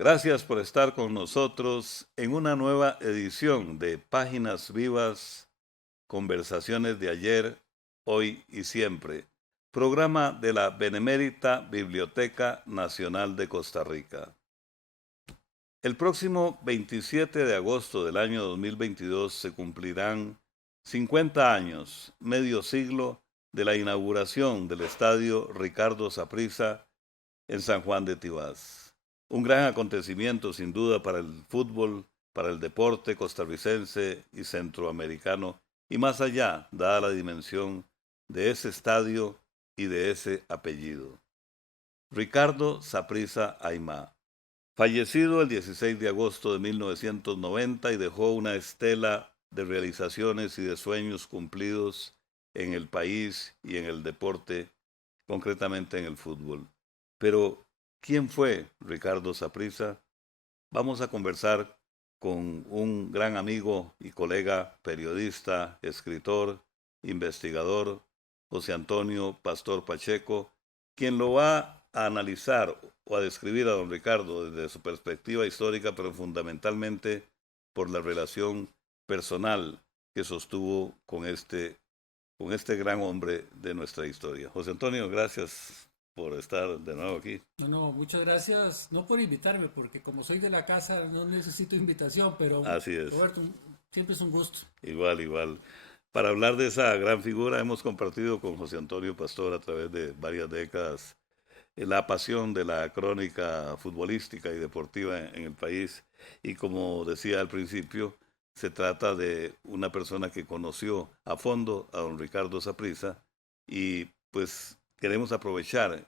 Gracias por estar con nosotros en una nueva edición de Páginas Vivas, Conversaciones de ayer, hoy y siempre, programa de la Benemérita Biblioteca Nacional de Costa Rica. El próximo 27 de agosto del año 2022 se cumplirán 50 años, medio siglo, de la inauguración del Estadio Ricardo Saprissa en San Juan de Tibás. Un gran acontecimiento sin duda para el fútbol, para el deporte costarricense y centroamericano y más allá, dada la dimensión de ese estadio y de ese apellido. Ricardo Saprissa Aimá, fallecido el 16 de agosto de 1990 y dejó una estela de realizaciones y de sueños cumplidos en el país y en el deporte, concretamente en el fútbol. Pero, ¿quién fue Ricardo Saprissa? Vamos a conversar con un gran amigo y colega periodista, escritor, investigador, José Antonio Pastor Pacheco, quien lo va a analizar o a describir a don Ricardo desde su perspectiva histórica, pero fundamentalmente por la relación personal que sostuvo con este gran hombre de nuestra historia. José Antonio, gracias por estar de nuevo aquí. No, muchas gracias, no por invitarme, porque como soy de la casa no necesito invitación, pero Así es, Roberto, siempre es un gusto. igual, igual. Para hablar de esa gran figura hemos compartido con José Antonio Pastor a través de varias décadas la pasión de la crónica futbolística y deportiva en el país. Y como decía al principio, se trata de una persona que conoció a fondo a don Ricardo Saprissa y pues queremos aprovechar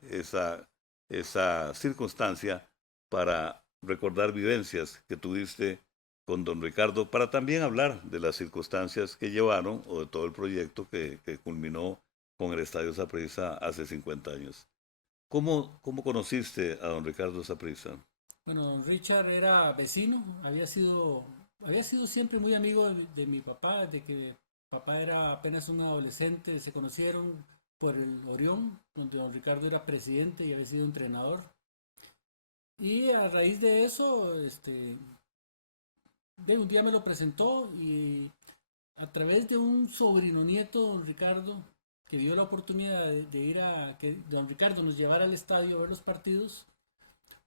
esa circunstancia para recordar vivencias que tuviste con don Ricardo, para también hablar de las circunstancias que llevaron o de todo el proyecto que culminó con el Estadio Saprissa hace 50 años. ¿Cómo conociste a don Ricardo Saprissa? Bueno, don Richard era vecino, había sido siempre muy amigo de mi papá, de que papá era apenas un adolescente, se conocieron por el Orión, donde don Ricardo era presidente y había sido entrenador. Y a raíz de eso, un día me lo presentó y a través de un sobrino nieto, don Ricardo, que dio la oportunidad de ir a que don Ricardo nos llevara al estadio a ver los partidos,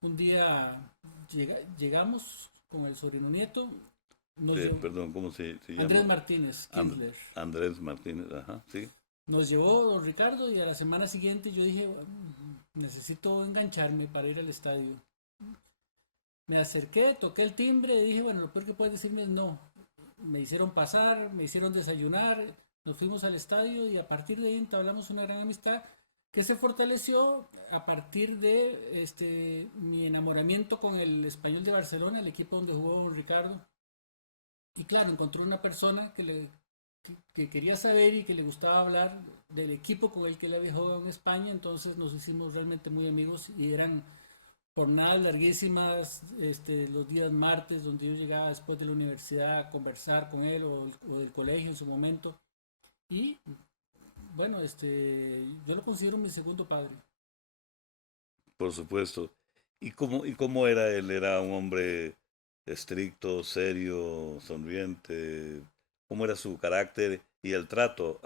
un día llegamos con el sobrino nieto, nos llevó, Perdón, ¿cómo se llama? Andrés Martínez, And- Kindler. Andrés Martínez, ajá, sí. Nos llevó don Ricardo y a la semana siguiente yo dije, necesito engancharme para ir al estadio. Me acerqué, toqué el timbre y dije, bueno, lo peor que puedes decirme es no. Me hicieron pasar, me hicieron desayunar, nos fuimos al estadio y a partir de ahí entablamos una gran amistad que se fortaleció a partir de mi enamoramiento con el Español de Barcelona, el equipo donde jugó Ricardo. Y claro, encontró una persona que quería saber y que le gustaba hablar del equipo con el que él había jugado en España, entonces nos hicimos realmente muy amigos y eran jornadas larguísimas, los días martes, donde yo llegaba después de la universidad a conversar con él o del colegio en su momento. Y bueno, yo lo considero mi segundo padre. Por supuesto. ¿Y cómo era él? ¿Era un hombre estricto, serio, sonriente? ¿Cómo era su carácter y el trato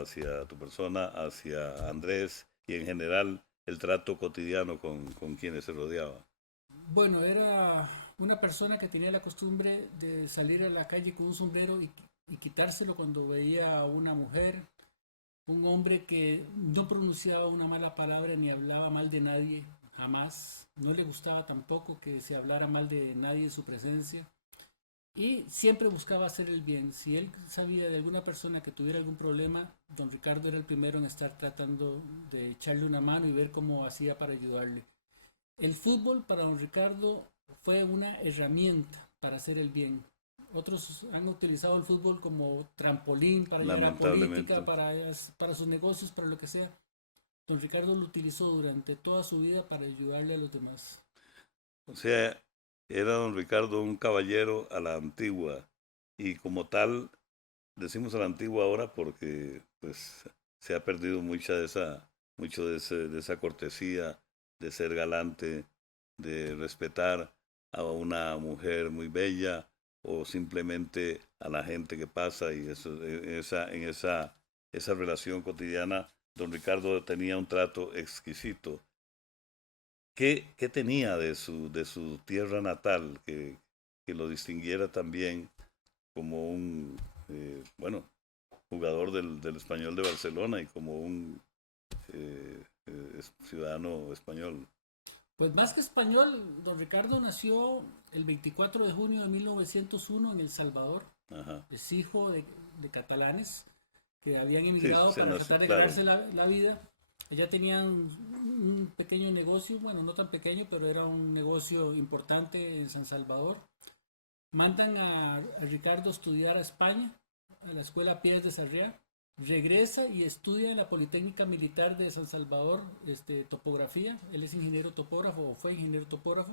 hacia tu persona, hacia Andrés y en general el trato cotidiano con quienes se rodeaba? Bueno, era una persona que tenía la costumbre de salir a la calle con un sombrero y quitárselo cuando veía a una mujer, un hombre que no pronunciaba una mala palabra ni hablaba mal de nadie, jamás. No le gustaba tampoco que se hablara mal de nadie en su presencia. Y siempre buscaba hacer el bien. Si él sabía de alguna persona que tuviera algún problema, don Ricardo era el primero en estar tratando de echarle una mano y ver cómo hacía para ayudarle. El fútbol para don Ricardo fue una herramienta para hacer el bien. Otros han utilizado el fútbol como trampolín para llegar a política, Lamentablemente. para sus negocios, para lo que sea. Don Ricardo lo utilizó durante toda su vida para ayudarle a los demás. O sea, era don Ricardo un caballero a la antigua y como tal decimos a la antigua ahora porque pues se ha perdido mucho de esa cortesía, de ser galante, de respetar. a una mujer muy bella o simplemente a la gente que pasa y eso, esa relación cotidiana, don Ricardo tenía un trato exquisito. ¿Qué tenía de su tierra natal que lo distinguiera también como un, bueno, jugador del Español de Barcelona y como un ciudadano español? Pues más que español, don Ricardo nació el 24 de junio de 1901 en El Salvador. Ajá. Es hijo de catalanes que habían Sí, emigrado se para nació, tratar de claro, ganarse la vida. Allá tenían un pequeño negocio, bueno, no tan pequeño, pero era un negocio importante en San Salvador. Mandan a Ricardo a estudiar a España, a la Escuela Pies de Sarriá. Regresa y estudia en la Politécnica Militar de San Salvador topografía. Él es ingeniero topógrafo o fue ingeniero topógrafo.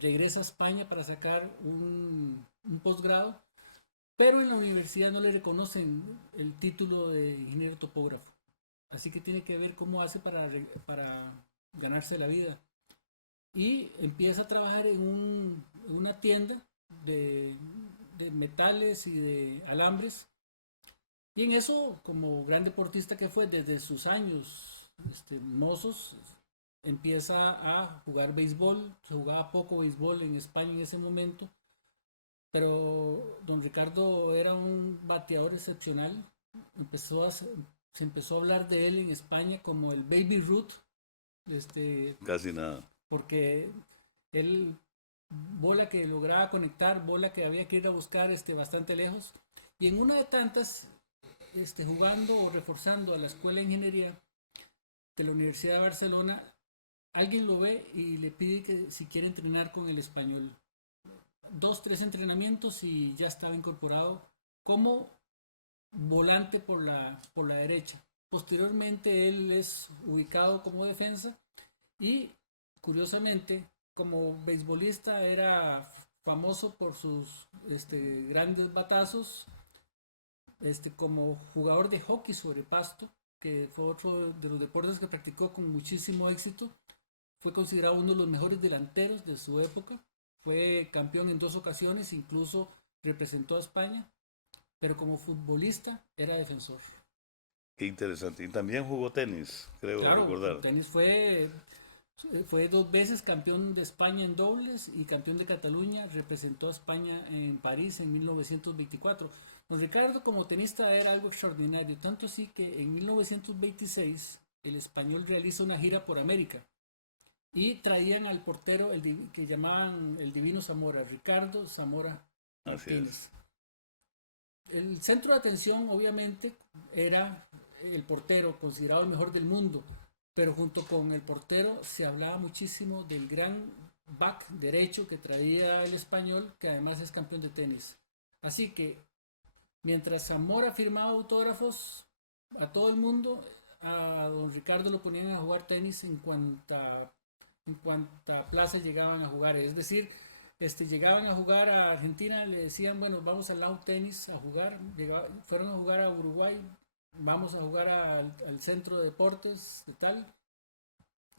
Regresa a España para sacar un posgrado, pero en la universidad no le reconocen el título de ingeniero topógrafo. Así que tiene que ver cómo hace para ganarse la vida. Y empieza a trabajar en una tienda de, de metales y de alambres. Y en eso, como gran deportista que fue desde sus años mozos, empieza a jugar béisbol. Se jugaba poco béisbol en España en ese momento, pero don Ricardo era un bateador excepcional. Se empezó a hablar de él en España como el Baby Ruth, casi nada. porque él, bola que lograba conectar, bola que había que ir a buscar bastante lejos. Y en una de tantas, jugando o reforzando a la Escuela de Ingeniería de la Universidad de Barcelona, alguien lo ve y le pide que si quiere entrenar con el español. 2, 3 entrenamientos y ya estaba incorporado como volante por la derecha. Posteriormente él es ubicado como defensa y curiosamente como beisbolista era famoso por sus grandes batazos, como jugador de hockey sobre pasto, que fue otro de los deportes que practicó con muchísimo éxito. Fue considerado uno de los mejores delanteros de su época. Fue campeón en 2 ocasiones, incluso representó a España, pero como futbolista era defensor. Qué interesante. Y también jugó tenis, creo Claro, recordar. tenis fue 2 veces campeón de España en dobles y campeón de Cataluña. Representó a España en París en 1924. Don Ricardo como tenista era algo extraordinario, tanto así que en 1926 el español realiza una gira por América y traían al portero que llamaban el Divino Zamora, Ricardo Zamora Así es. Martínez. El centro de atención obviamente era el portero, considerado el mejor del mundo, pero junto con el portero se hablaba muchísimo del gran back derecho que traía el español, que además es campeón de tenis. Así que mientras Zamora firmaba autógrafos a todo el mundo, a don Ricardo lo ponían a jugar tenis en cuanta plaza llegaban a jugar. Es decir, llegaban a jugar a Argentina, le decían, bueno, vamos al lado tenis a jugar. Fueron a jugar a Uruguay, vamos a jugar al centro de deportes de tal.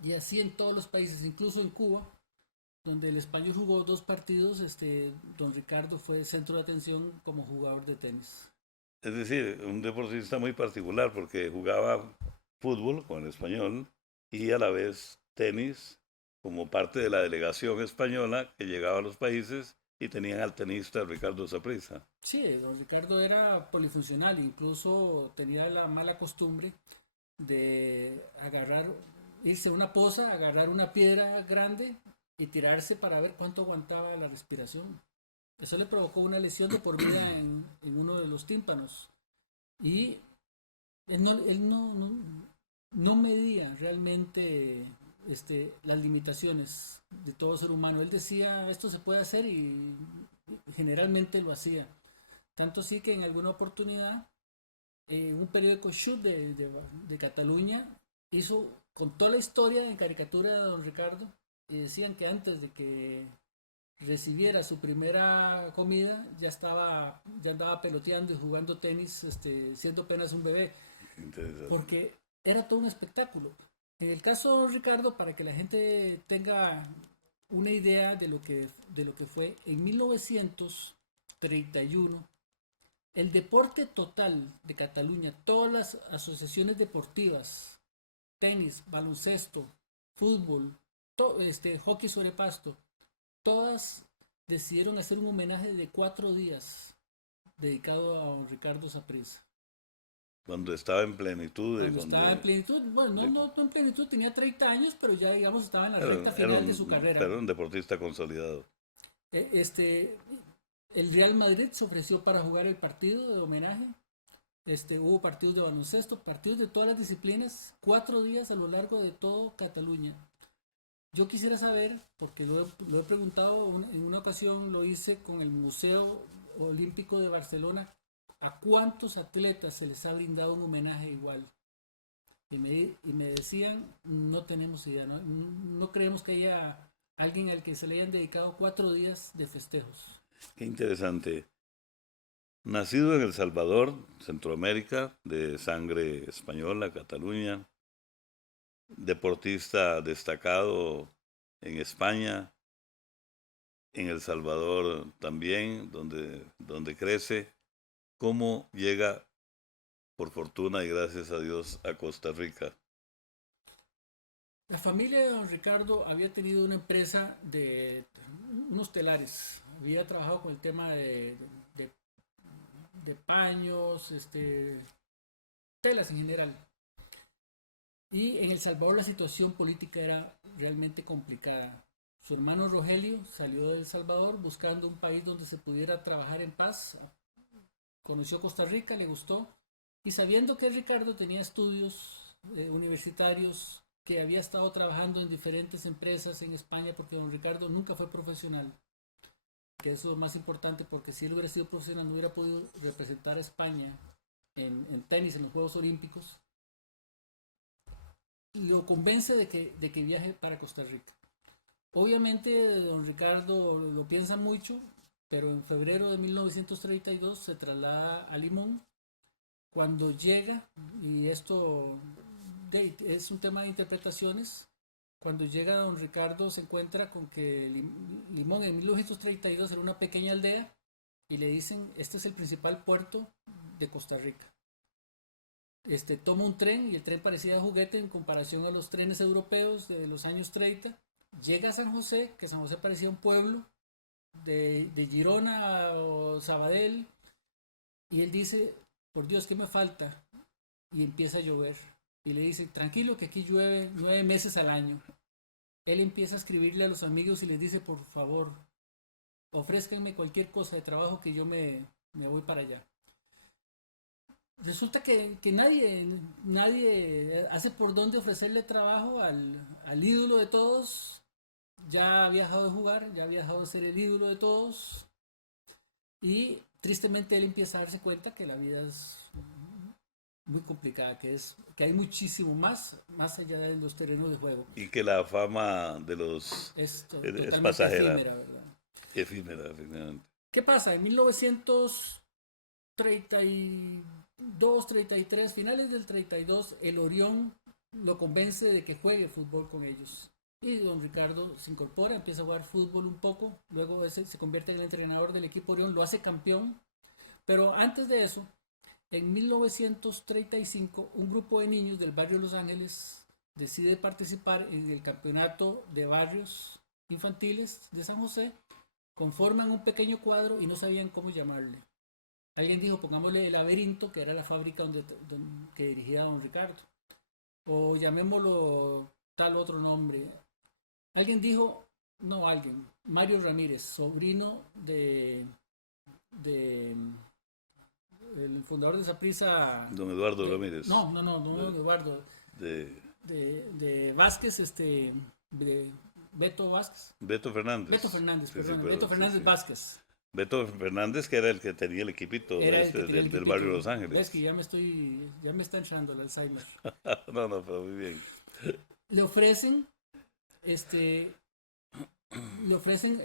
Y así en todos los países, incluso en Cuba, donde el español jugó 2 partidos, don Ricardo fue centro de atención como jugador de tenis. Es decir, un deportista muy particular porque jugaba fútbol con el español y a la vez tenis como parte de la delegación española que llegaba a los países y tenían al tenista Ricardo Saprissa. Sí, don Ricardo era polifuncional, incluso tenía la mala costumbre de irse a una poza, agarrar una piedra grande y tirarse para ver cuánto aguantaba la respiración. Eso le provocó una lesión de por vida en uno de los tímpanos. Y él no medía realmente las limitaciones de todo ser humano. Él decía, esto se puede hacer y generalmente lo hacía. Tanto así que en alguna oportunidad un periódico Shoot de Cataluña contó la historia en caricatura de don Ricardo y decían que antes de que recibiera su primera comida ya andaba peloteando y jugando tenis, siendo apenas un bebé, Interesante. porque era todo un espectáculo. En el caso de don Ricardo, para que la gente tenga una idea de lo que fue en 1931 el deporte total de Cataluña, todas las asociaciones deportivas, tenis, baloncesto, fútbol, hockey sobre pasto, todas decidieron hacer un homenaje de 4 días dedicado a don Ricardo Saprissa. Cuando estaba en plenitud. Cuando estaba en plenitud, bueno, no en plenitud, tenía 30 años, pero ya digamos estaba en la recta final de su carrera. Era un deportista consolidado. El Real Madrid se ofreció para jugar el partido de homenaje. Hubo partidos de baloncesto, partidos de todas las disciplinas, 4 días a lo largo de todo Cataluña. Yo quisiera saber, porque lo he preguntado en una ocasión, lo hice con el Museo Olímpico de Barcelona, ¿a cuántos atletas se les ha brindado un homenaje igual? Y me decían, no tenemos idea, no creemos que haya alguien al que se le hayan dedicado 4 días de festejos. Qué interesante. Nacido en El Salvador, Centroamérica, de sangre española, Cataluña, deportista destacado en España, en El Salvador también, donde crece, ¿cómo llega, por fortuna y gracias a Dios, a Costa Rica? La familia de don Ricardo había tenido una empresa de unos telares, había trabajado con el tema de paños, telas en general. Y en El Salvador la situación política era realmente complicada. Su hermano Rogelio salió de El Salvador buscando un país donde se pudiera trabajar en paz. Conoció Costa Rica, le gustó. Y sabiendo que Ricardo tenía estudios universitarios, que había estado trabajando en diferentes empresas en España, porque don Ricardo nunca fue profesional, que eso es lo más importante, porque si él hubiera sido profesional no hubiera podido representar a España en tenis en los Juegos Olímpicos, lo convence de que viaje para Costa Rica. Obviamente don Ricardo lo piensa mucho, pero en febrero de 1932 se traslada a Limón. Cuando llega, y esto es un tema de interpretaciones, cuando llega don Ricardo se encuentra con que Limón en 1932 era una pequeña aldea y le dicen, este es el principal puerto de Costa Rica. Toma un tren y el tren parecía de juguete en comparación a los trenes europeos de los años 30. Llega a San José, que San José parecía un pueblo de Girona o Sabadell, y él dice, por Dios, ¿qué me falta? Y empieza a llover. Y le dice, tranquilo que aquí llueve 9 meses al año. Él empieza a escribirle a los amigos y les dice, por favor, ofrézcanme cualquier cosa de trabajo que yo me voy para allá. Resulta que nadie hace por dónde ofrecerle trabajo al ídolo de todos. Ya había dejado de jugar, ya había dejado de ser el ídolo de todos. Y tristemente él empieza a darse cuenta que la vida es muy complicada, que hay muchísimo más allá de los terrenos de juego. Y que la fama de los es pasajera. Efímera, ¿verdad? Efímera, efectivamente. ¿Qué pasa? En 1932, 33, finales del 32, el Orión lo convence de que juegue fútbol con ellos. Y don Ricardo se incorpora, empieza a jugar fútbol un poco, luego se convierte en el entrenador del equipo Orión, lo hace campeón. Pero antes de eso, en 1935, un grupo de niños del barrio Los Ángeles decide participar en el campeonato de barrios infantiles de San José, conforman un pequeño cuadro y no sabían cómo llamarle. Alguien dijo, pongámosle El Laberinto, que era la fábrica que dirigía don Ricardo, o llamémoslo tal otro nombre. Alguien dijo, Mario Ramírez, sobrino de el fundador de Saprissa, don Eduardo Ramírez. Don Eduardo. De Vázquez, de Beto Vázquez. Beto Fernández. Beto Fernández Vázquez. Beto Fernández, que era el que tenía el equipito del barrio Los Ángeles. Es que ya me está entrando el Alzheimer. No, pero muy bien. Le ofrecen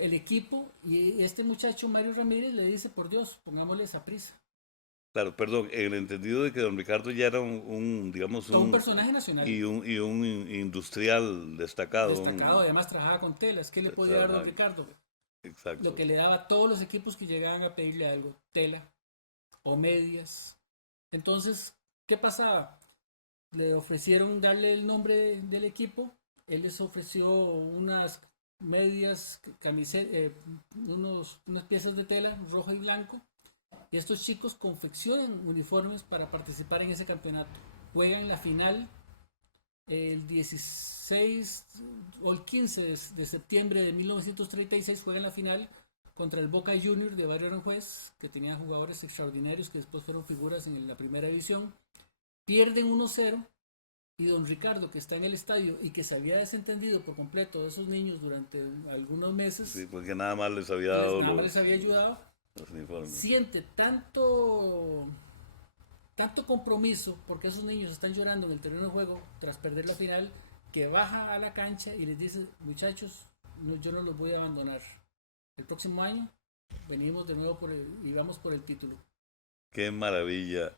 el equipo y este muchacho Mario Ramírez le dice, por Dios, pongámosle Saprissa. Claro, perdón, en el entendido de que don Ricardo ya era digamos, Todo un personaje nacional. un industrial destacado. Destacado, además trabajaba con telas. ¿Qué le podía dar don Ricardo? Lo Exacto. que le daba a todos los equipos que llegaban a pedirle algo, tela o medias. Entonces, ¿qué pasaba? Le ofrecieron darle el nombre del equipo, él les ofreció unas medias, unas piezas de tela rojo y blanco, y estos chicos confeccionan uniformes para participar en ese campeonato. Juegan la final el 16 o el 15 de septiembre de 1936, juegan la final contra el Boca Juniors de Barrio Aranjuez, que tenía jugadores extraordinarios que después fueron figuras en la primera división. Pierden 1-0 y don Ricardo, que está en el estadio y que se había desentendido por completo de esos niños durante algunos meses, Sí, porque nada más les había dado nada más les había ayudado, los uniformes. siente tanto compromiso porque esos niños están llorando en el terreno de juego tras perder la final, que baja a la cancha y les dice: muchachos, yo no los voy a abandonar, el próximo año venimos de nuevo y vamos por el título. Qué maravilla.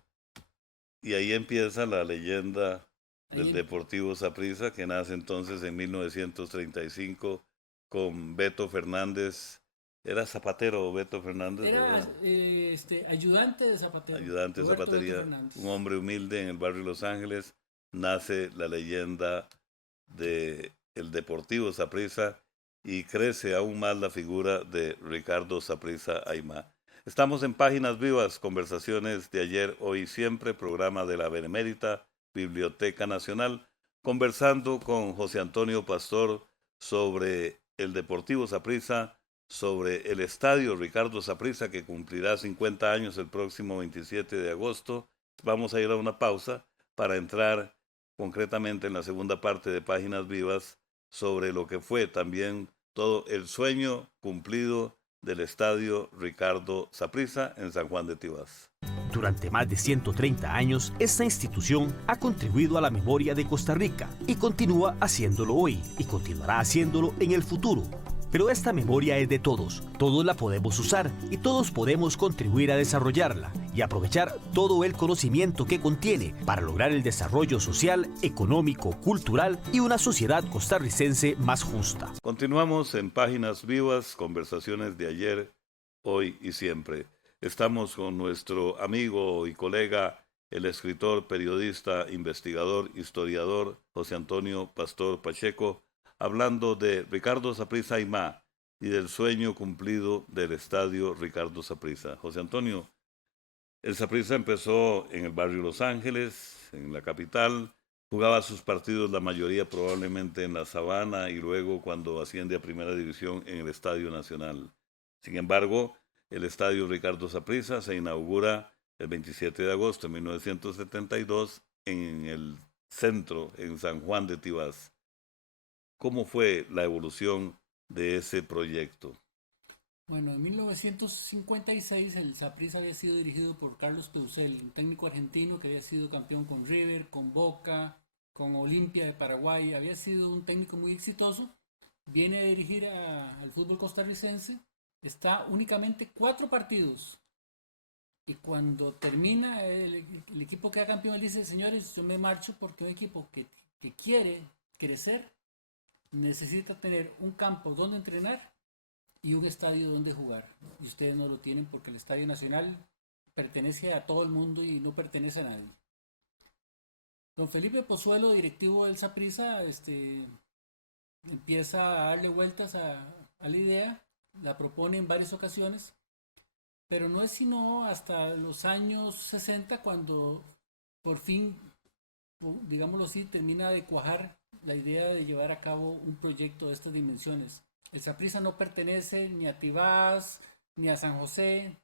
Y ahí empieza la leyenda del Deportivo Saprissa, que nace entonces en 1935 con Beto Fernández. ¿Era zapatero Beto Fernández? Era ayudante de zapatero. Ayudante de zapatería, un hombre humilde en el barrio Los Ángeles. Nace la leyenda del Deportivo Saprissa y crece aún más la figura de Ricardo Saprissa Aimá. Estamos en Páginas Vivas, conversaciones de ayer, hoy y siempre, programa de la Benemérita Biblioteca Nacional, conversando con José Antonio Pastor sobre el Deportivo Saprissa, sobre el estadio Ricardo Saprissa, que cumplirá 50 años el próximo 27 de agosto. Vamos a ir a una pausa para entrar concretamente en la segunda parte de Páginas Vivas sobre lo que fue también todo el sueño cumplido del estadio Ricardo Saprissa en San Juan de Tibás. Durante más de 130 años, esta institución ha contribuido a la memoria de Costa Rica y continúa haciéndolo hoy y continuará haciéndolo en el futuro. Pero esta memoria es de todos la podemos usar y todos podemos contribuir a desarrollarla y aprovechar todo el conocimiento que contiene para lograr el desarrollo social, económico, cultural y una sociedad costarricense más justa. Continuamos en Páginas Vivas, conversaciones de ayer, hoy y siempre. Estamos con nuestro amigo y colega, el escritor, periodista, investigador, historiador, José Antonio Pastor Pacheco, hablando de Ricardo Saprissa Aimá y del sueño cumplido del estadio Ricardo Saprissa. José Antonio, el Saprissa empezó en el barrio Los Ángeles, en la capital, jugaba sus partidos la mayoría probablemente en la Sabana y luego cuando asciende a Primera División en el Estadio Nacional. Sin embargo, el estadio Ricardo Saprissa se inaugura el 27 de agosto de 1972 en el centro, en San Juan de Tibás. ¿Cómo fue la evolución de ese proyecto? Bueno, en 1956 el Saprissa había sido dirigido por Carlos Peusel, un técnico argentino que había sido campeón con River, con Boca, con Olimpia de Paraguay. Había sido un técnico muy exitoso. Viene a dirigir al fútbol costarricense. Está únicamente 4 partidos. Y cuando termina el equipo que ha campeón, él dice: señores, yo me marcho porque un equipo que quiere crecer necesita tener un campo donde entrenar y un estadio donde jugar. Y ustedes no lo tienen porque el Estadio Nacional pertenece a todo el mundo y no pertenece a nadie. Don Felipe Pozuelo, directivo del Saprissa, empieza a darle vueltas a la idea, la propone en varias ocasiones, pero no es sino hasta los años 60 cuando por fin, digámoslo así, termina de cuajar la idea de llevar a cabo un proyecto de estas dimensiones. El Saprissa no pertenece ni a Tibás, ni a San José,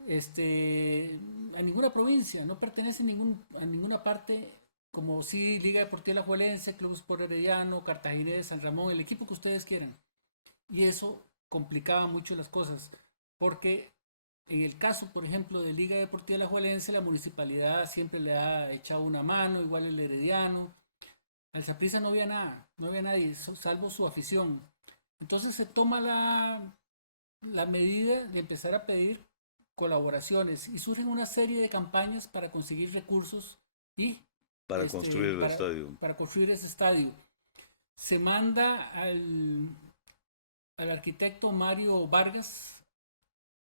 a ninguna provincia, no pertenece a ninguna parte, como si Liga Deportiva Alajuelense, Club Sport Herediano, Cartaginés, San Ramón, el equipo que ustedes quieran. Y eso complicaba mucho las cosas, porque en el caso, por ejemplo, de Liga Deportiva Alajuelense, la municipalidad siempre le ha echado una mano, igual el Herediano. Al Saprissa no había nada, no había nadie, salvo su afición. Entonces se toma la medida de empezar a pedir colaboraciones y surgen una serie de campañas para conseguir recursos y para construir el estadio. Para construir ese estadio. Se manda al arquitecto Mario Vargas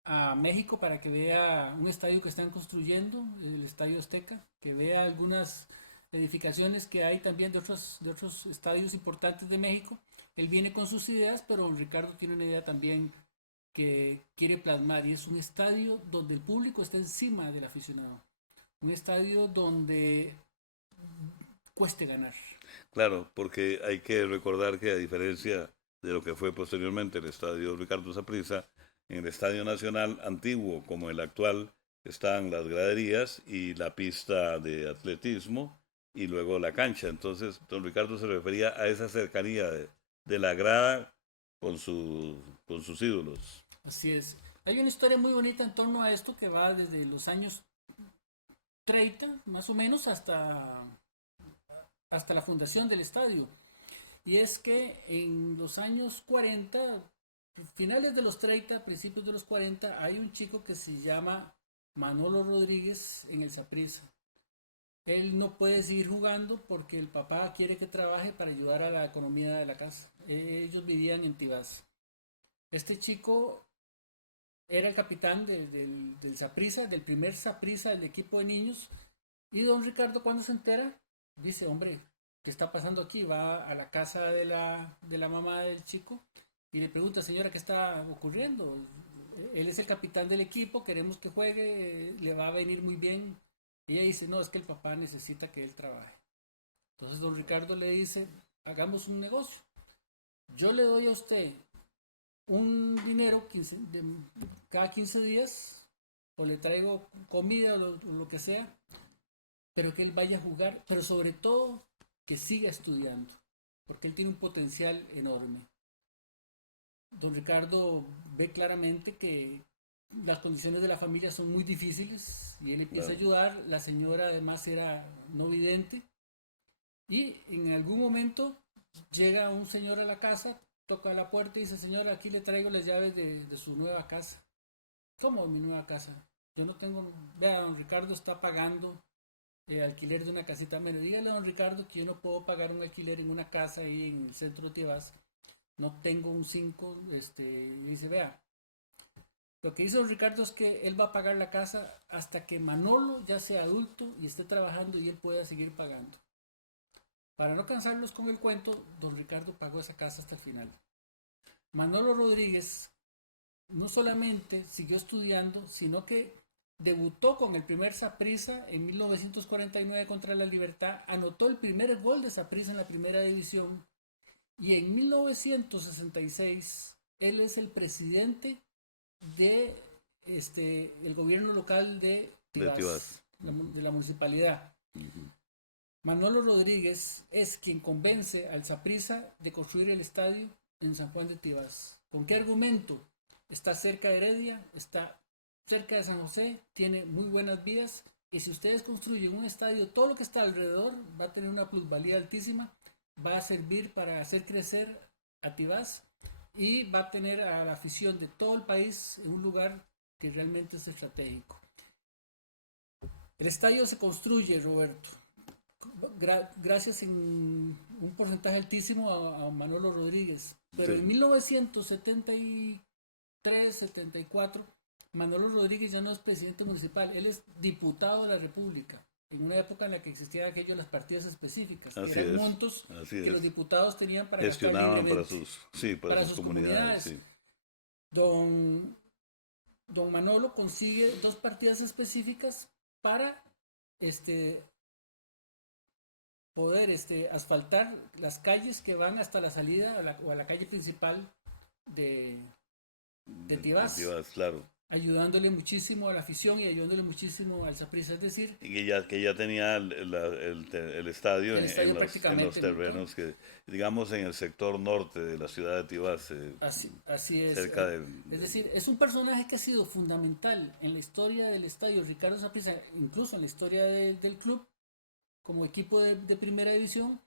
a México para que vea un estadio que están construyendo, el Estadio Azteca, que vea algunas edificaciones que hay también de otros estadios importantes de México. Él viene con sus ideas, pero Ricardo tiene una idea también que quiere plasmar, y es un estadio donde el público está encima del aficionado, un estadio donde cueste ganar. Claro, porque hay que recordar que a diferencia de lo que fue posteriormente el estadio Ricardo Saprissa, en el Estadio Nacional antiguo como el actual están las graderías y la pista de atletismo y luego la cancha. Entonces, don Ricardo se refería a esa cercanía de la grada con sus ídolos. Así es. Hay una historia muy bonita en torno a esto que va desde los años 30, más o menos, hasta la fundación del estadio. Y es que en los años 40, finales de los 30, principios de los 40, hay un chico que se llama Manolo Rodríguez en el Saprissa. Él no puede seguir jugando porque el papá quiere que trabaje para ayudar a la economía de la casa. Ellos vivían en Tibás. Este chico era el capitán del Saprissa, del primer Saprissa, del equipo de niños. Y don Ricardo, cuando se entera, dice, hombre, ¿qué está pasando aquí? Va a la casa de la mamá del chico y le pregunta, señora, ¿qué está ocurriendo? Él es el capitán del equipo, queremos que juegue, le va a venir muy bien. Y ella dice, no, es que el papá necesita que él trabaje. Entonces don Ricardo le dice, hagamos un negocio. Yo le doy a usted un dinero cada 15 días, o le traigo comida o lo que sea, pero que él vaya a jugar, pero sobre todo que siga estudiando, porque él tiene un potencial enorme. Don Ricardo ve claramente que las condiciones de la familia son muy difíciles y él empieza a ayudar. La señora además era no vidente y en algún momento llega un señor a la casa, toca la puerta y dice, señora, aquí le traigo las llaves de su nueva casa. ¿Cómo mi nueva casa? Yo no tengo... Vea, don Ricardo está pagando alquiler de una casita. Bueno, dígale a don Ricardo que yo no puedo pagar un alquiler en una casa ahí en el centro de Tibás. No tengo un 5. Y dice, vea, lo que dice don Ricardo es que él va a pagar la casa hasta que Manolo ya sea adulto y esté trabajando y él pueda seguir pagando. Para no cansarlos con el cuento, don Ricardo pagó esa casa hasta el final. Manolo Rodríguez no solamente siguió estudiando, sino que debutó con el primer Saprissa en 1949 contra la Libertad, anotó el primer gol de Saprissa en la primera división y en 1966 él es el presidente de el gobierno local de Tibás, de la municipalidad. Uh-huh. Manolo Rodríguez es quien convence al Saprissa de construir el estadio en San Juan de Tibás. ¿Con qué argumento? Está cerca de Heredia, está cerca de San José, tiene muy buenas vías y si ustedes construyen un estadio, todo lo que está alrededor va a tener una plusvalía altísima, va a servir para hacer crecer a Tibás y va a tener a la afición de todo el país en un lugar que realmente es estratégico. El estadio se construye, Roberto, gracias en un porcentaje altísimo a Manolo Rodríguez, pero sí. En 1973-74 Manolo Rodríguez ya no es presidente municipal, él es diputado de la República, en una época en la que existían aquellas las partidas específicas, que eran montos que los diputados tenían para gestionaban para sus comunidades. Sí. Don Manolo consigue 2 partidas específicas para poder asfaltar las calles que van hasta la salida a la calle principal de Tibás. Claro. Ayudándole muchísimo a la afición y ayudándole muchísimo al Saprissa, es decir... Y que ya tenía el estadio en los terrenos, que digamos en el sector norte de la ciudad de Tibás. Así es. Cerca es decir, es un personaje que ha sido fundamental en la historia del estadio Ricardo Saprissa, incluso en la historia del club, como equipo de primera división.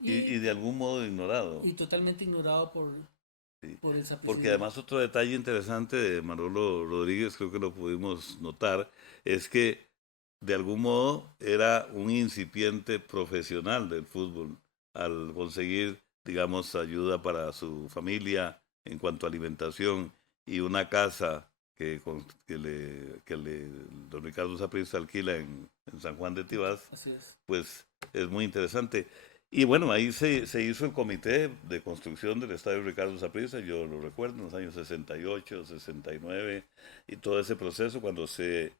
Y de algún modo ignorado. Y totalmente ignorado por Sí. por el sapricismo. Porque además otro detalle interesante de Manolo Rodríguez, creo que lo pudimos notar, es que de algún modo era un incipiente profesional del fútbol al conseguir, digamos, ayuda para su familia en cuanto a alimentación y una casa que don Ricardo Saprissa alquila en San Juan de Tibás, Así es. pues es muy interesante. Y bueno, ahí se hizo el comité de construcción del Estadio Ricardo Saprissa, yo lo recuerdo, en los años 68, 69, y todo ese proceso cuando se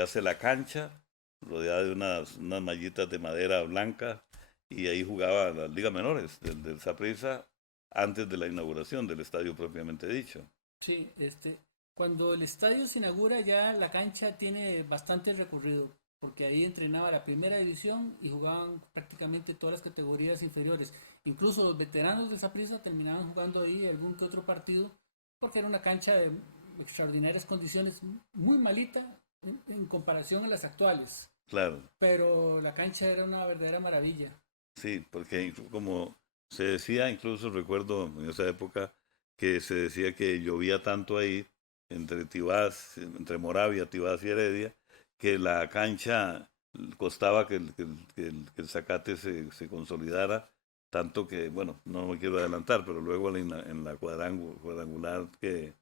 hace la cancha, rodeada de unas mallitas de madera blanca, y ahí jugaba las ligas menores del Saprissa antes de la inauguración del estadio propiamente dicho. Sí, cuando el estadio se inaugura ya la cancha tiene bastante recorrido, porque ahí entrenaba la primera división y jugaban prácticamente todas las categorías inferiores. Incluso los veteranos de Saprissa terminaban jugando ahí algún que otro partido, porque era una cancha de extraordinarias condiciones, muy malita en comparación a las actuales. Claro. Pero la cancha era una verdadera maravilla. Sí, porque como se decía, incluso recuerdo en esa época que se decía que llovía tanto ahí, entre Tibás, entre Moravia, Tibás y Heredia, que la cancha costaba que el zacate se consolidara, tanto que, bueno, no me quiero adelantar, pero luego en la cuadrangular que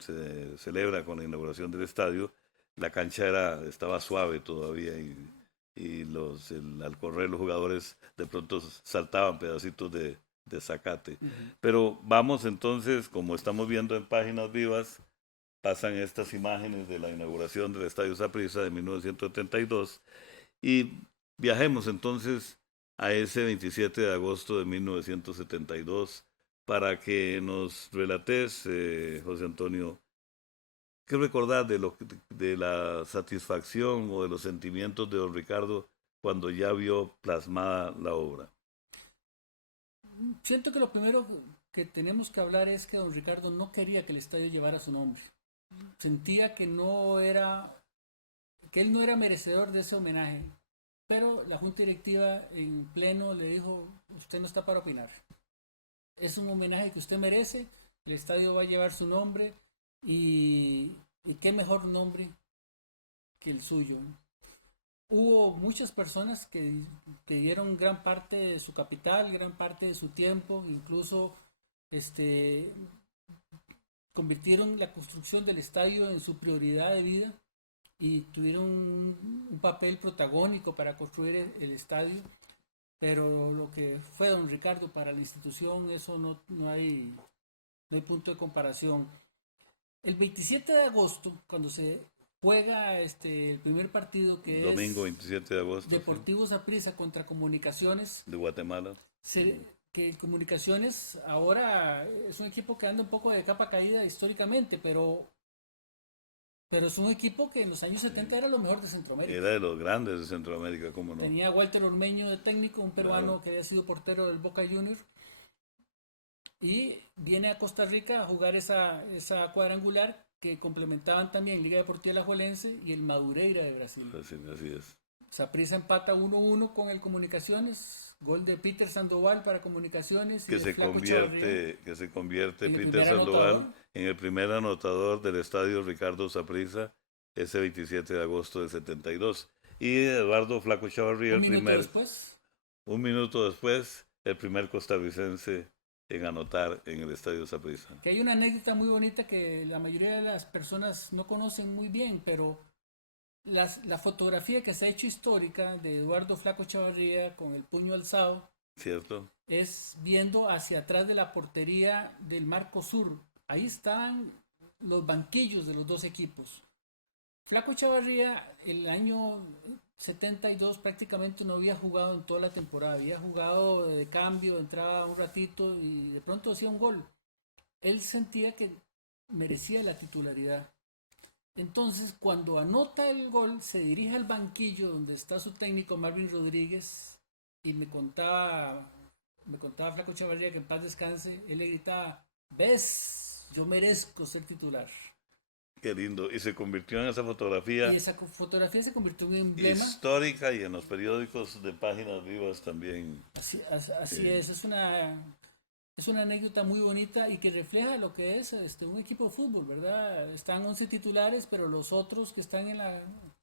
se celebra con la inauguración del estadio, la cancha estaba suave todavía y al correr los jugadores de pronto saltaban pedacitos de zacate. Pero vamos entonces, como estamos viendo en Páginas Vivas, pasan estas imágenes de la inauguración del Estadio Saprissa de 1972 y viajemos entonces a ese 27 de agosto de 1972 para que nos relates, José Antonio, ¿qué recordar de la satisfacción o de los sentimientos de don Ricardo cuando ya vio plasmada la obra? Siento que lo primero que tenemos que hablar es que don Ricardo no quería que el estadio llevara su nombre. Sentía que él no era merecedor de ese homenaje. Pero la junta directiva en pleno le dijo, usted no está para opinar. Es un homenaje que usted merece, el estadio va a llevar su nombre y qué mejor nombre que el suyo. Hubo muchas personas que dieron gran parte de su capital, gran parte de su tiempo, incluso convirtieron la construcción del estadio en su prioridad de vida y tuvieron un papel protagónico para construir el estadio, pero lo que fue don Ricardo para la institución, eso no hay punto de comparación. El 27 de agosto, cuando se juega el primer partido, que Domingo es 27 de agosto, Deportivo Saprissa contra Comunicaciones de Guatemala. Que Comunicaciones ahora es un equipo que anda un poco de capa caída históricamente, pero es un equipo que en los años 70 era lo mejor de Centroamérica. Era de los grandes de Centroamérica, ¿cómo no? Tenía a Walter Ormeño de técnico, un peruano, claro, que había sido portero del Boca Juniors. Y viene a Costa Rica a jugar esa cuadrangular que complementaban también Liga Deportiva Alajuelense y el Madureira de Brasil. Así es. Saprissa empata 1-1 con el Comunicaciones, gol de Peter Sandoval para Comunicaciones. Que se convierte Peter Sandoval en el primer anotador del estadio Ricardo Saprissa ese 27 de agosto del 72. Y Eduardo Flaco Chavarría, un minuto después, el primer costarricense en anotar en el estadio Saprissa. Que hay una anécdota muy bonita que la mayoría de las personas no conocen muy bien, pero la fotografía que se ha hecho histórica de Eduardo Flaco Chavarría con el puño alzado, ¿cierto?, es viendo hacia atrás de la portería del marco sur. Ahí están los banquillos de los dos equipos. Flaco Chavarría el año 72 prácticamente no había jugado en toda la temporada, había jugado de cambio, entraba un ratito y de pronto hacía un gol. Él sentía que merecía la titularidad. Entonces, cuando anota el gol, se dirige al banquillo donde está su técnico Marvin Rodríguez y me contaba Flaco Chavarría, que en paz descanse, él le gritaba, ¿ves? Yo merezco ser titular. Qué lindo. Y se convirtió en esa fotografía. Y esa fotografía se convirtió en un emblema histórica y en los periódicos de Páginas Vivas también. Así es una es una anécdota muy bonita y que refleja lo que es un equipo de fútbol, ¿verdad? Están 11 titulares, pero los otros que están en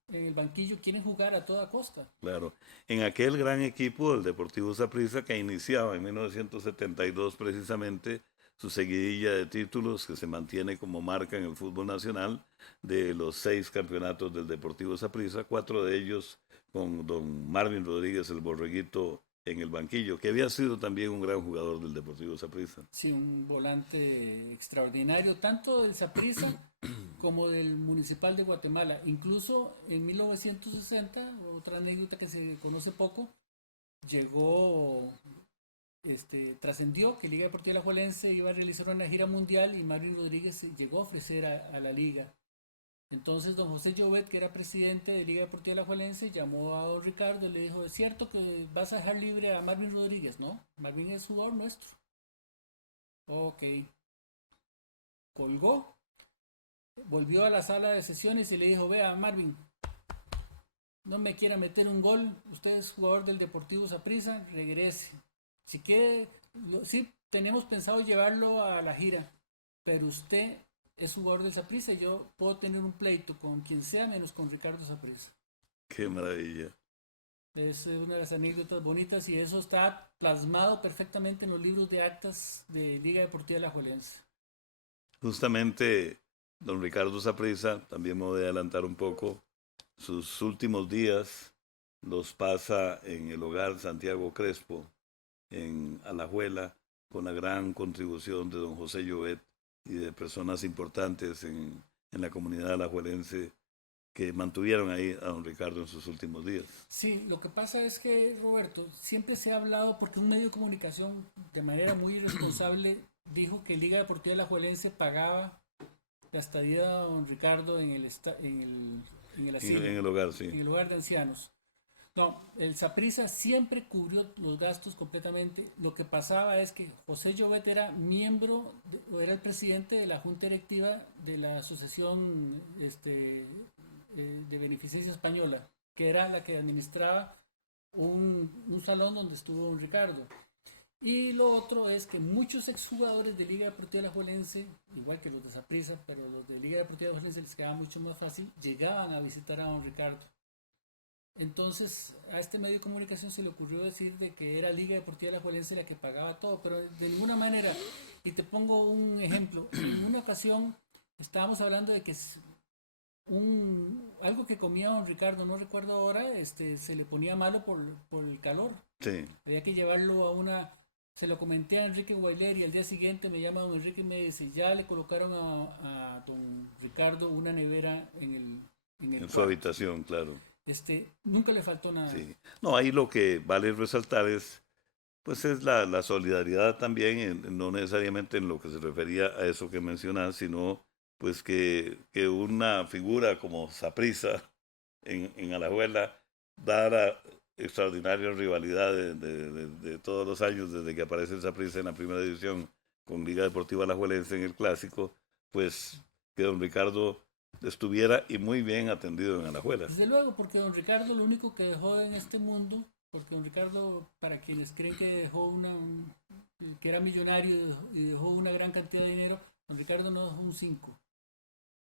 el banquillo quieren jugar a toda costa. Claro, en aquel gran equipo del Deportivo Saprissa que iniciaba en 1972 precisamente su seguidilla de títulos que se mantiene como marca en el fútbol nacional de los 6 campeonatos del Deportivo Saprissa, 4 de ellos con don Marvin Rodríguez, el Borreguito, en el banquillo, que había sido también un gran jugador del Deportivo Saprissa. Sí, un volante extraordinario, tanto del Saprissa como del Municipal de Guatemala. Incluso en 1960, otra anécdota que se conoce poco, llegó, trascendió que Liga Deportiva Alajuelense iba a realizar una gira mundial y Marvin Rodríguez llegó a ofrecer a la liga. Entonces don José Llobet, que era presidente de Liga Deportiva Alajuelense, llamó a don Ricardo y le dijo, ¿es cierto que vas a dejar libre a Marvin Rodríguez? No, Marvin es jugador nuestro. Ok. Colgó, volvió a la sala de sesiones y le dijo, vea Marvin, no me quiera meter un gol, usted es jugador del Deportivo Saprissa, regrese. Si quiere, sí, tenemos pensado llevarlo a la gira, pero usted es jugador del Saprissa y yo puedo tener un pleito con quien sea menos con Ricardo Saprissa. Qué maravilla. Es una de las anécdotas bonitas y eso está plasmado perfectamente en los libros de actas de Liga Deportiva Alajuelense. Justamente don Ricardo Saprissa, también me voy a adelantar un poco, sus últimos días los pasa en el hogar Santiago Crespo, en Alajuela, con la gran contribución de don José Llobet y de personas importantes en la comunidad alajuelense que mantuvieron ahí a don Ricardo en sus últimos días. Sí, lo que pasa es que, Roberto, siempre se ha hablado, porque un medio de comunicación de manera muy irresponsable dijo que Liga Deportiva Alajuelense pagaba la estadía de don Ricardo en el asilo, En el hogar, sí. en el hogar de ancianos. No, el Saprissa siempre cubrió los gastos completamente. Lo que pasaba es que José Llobet era miembro, o era el presidente de la junta directiva de la Asociación de Beneficencia Española, que era la que administraba un salón donde estuvo don Ricardo. Y lo otro es que muchos exjugadores de Liga Deportiva Alajuelense, igual que los de Saprissa, pero los de Liga Deportiva Alajuelense les quedaba mucho más fácil, llegaban a visitar a don Ricardo. Entonces a este medio de comunicación se le ocurrió decir de que era Liga Deportiva Alajuelense la que pagaba todo, pero de ninguna manera. Y te pongo un ejemplo. En una ocasión estábamos hablando de que algo que comía don Ricardo, no recuerdo ahora, se le ponía malo por el calor. Sí. Había que llevarlo a una... Se lo comenté a Enrique Guailer y al día siguiente me llama don Enrique y me dice, ya le colocaron a don Ricardo una nevera en su habitación, claro. Nunca le faltó nada. Sí. No, ahí lo que vale resaltar es la solidaridad también, no necesariamente en lo que se refería a eso que mencionas, sino pues que una figura como Saprissa en Alajuela dara extraordinaria rivalidad de todos los años desde que aparece el Saprissa en la primera división con Liga Deportiva Alajuelense en el Clásico, pues que don Ricardo estuviera y muy bien atendido en Alajuela. Desde luego, porque don Ricardo lo único que dejó en este mundo, porque don Ricardo, para quienes creen que dejó que era millonario y dejó una gran cantidad de dinero, don Ricardo no dejó un 5,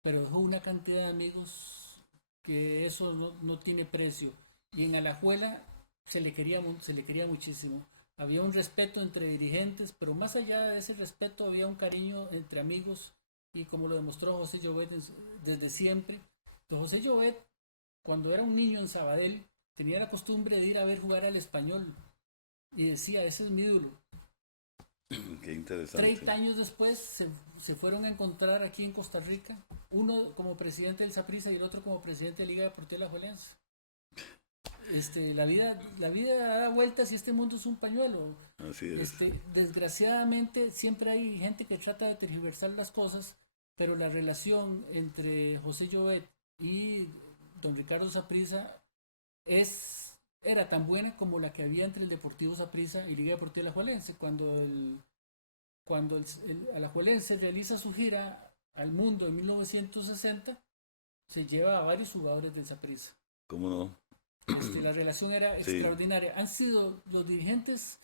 pero dejó una cantidad de amigos que eso no tiene precio. Y en Alajuela se le quería muchísimo. Había un respeto entre dirigentes, pero más allá de ese respeto había un cariño entre amigos, y como lo demostró José Llobet desde siempre. Don José Llobet, cuando era un niño en Sabadell, tenía la costumbre de ir a ver jugar al Español y decía, ese es mi ídolo. Qué interesante. 30 años después se fueron a encontrar aquí en Costa Rica, uno como presidente del Saprissa y el otro como presidente de Liga Deportiva Alajuelense. La vida da vueltas y este mundo es un pañuelo. Así es. Desgraciadamente siempre hay gente que trata de tergiversar las cosas, pero la relación entre José Llobet y don Ricardo Saprissa era tan buena como la que había entre el Deportivo Saprissa y Liga Deportiva Alajuelense. Cuando el Alajuelense realiza su gira al mundo en 1960, se lleva a varios jugadores del Saprissa. ¿Cómo no? La relación era extraordinaria. Han sido los dirigentes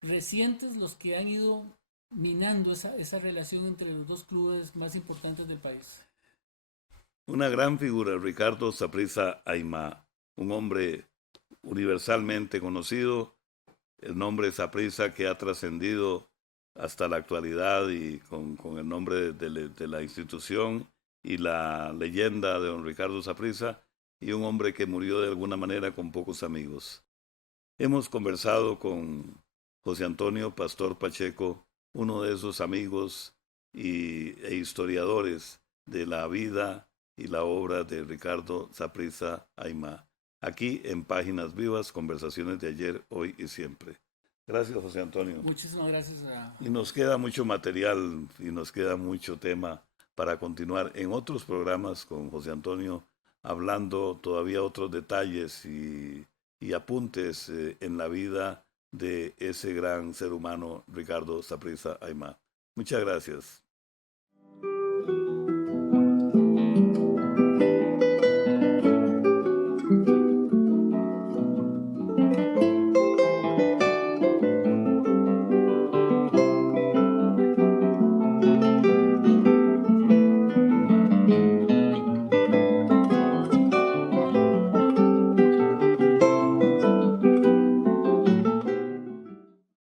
recientes los que han ido minando esa relación entre los dos clubes más importantes del país. Una gran figura, Ricardo Saprissa Aimá, un hombre universalmente conocido, el nombre Saprissa que ha trascendido hasta la actualidad y con el nombre de la institución y la leyenda de don Ricardo Saprissa, y un hombre que murió de alguna manera con pocos amigos. Hemos conversado con José Antonio Pastor Pacheco, uno de esos amigos e historiadores de la vida y la obra de Ricardo Saprissa Aimá, aquí en Páginas Vivas, conversaciones de ayer, hoy y siempre. Gracias, José Antonio. Muchísimas gracias. Y nos queda mucho material y nos queda mucho tema para continuar en otros programas con José Antonio, hablando todavía otros detalles y apuntes en la vida de ese gran ser humano, Ricardo Saprissa Aimá. Muchas gracias.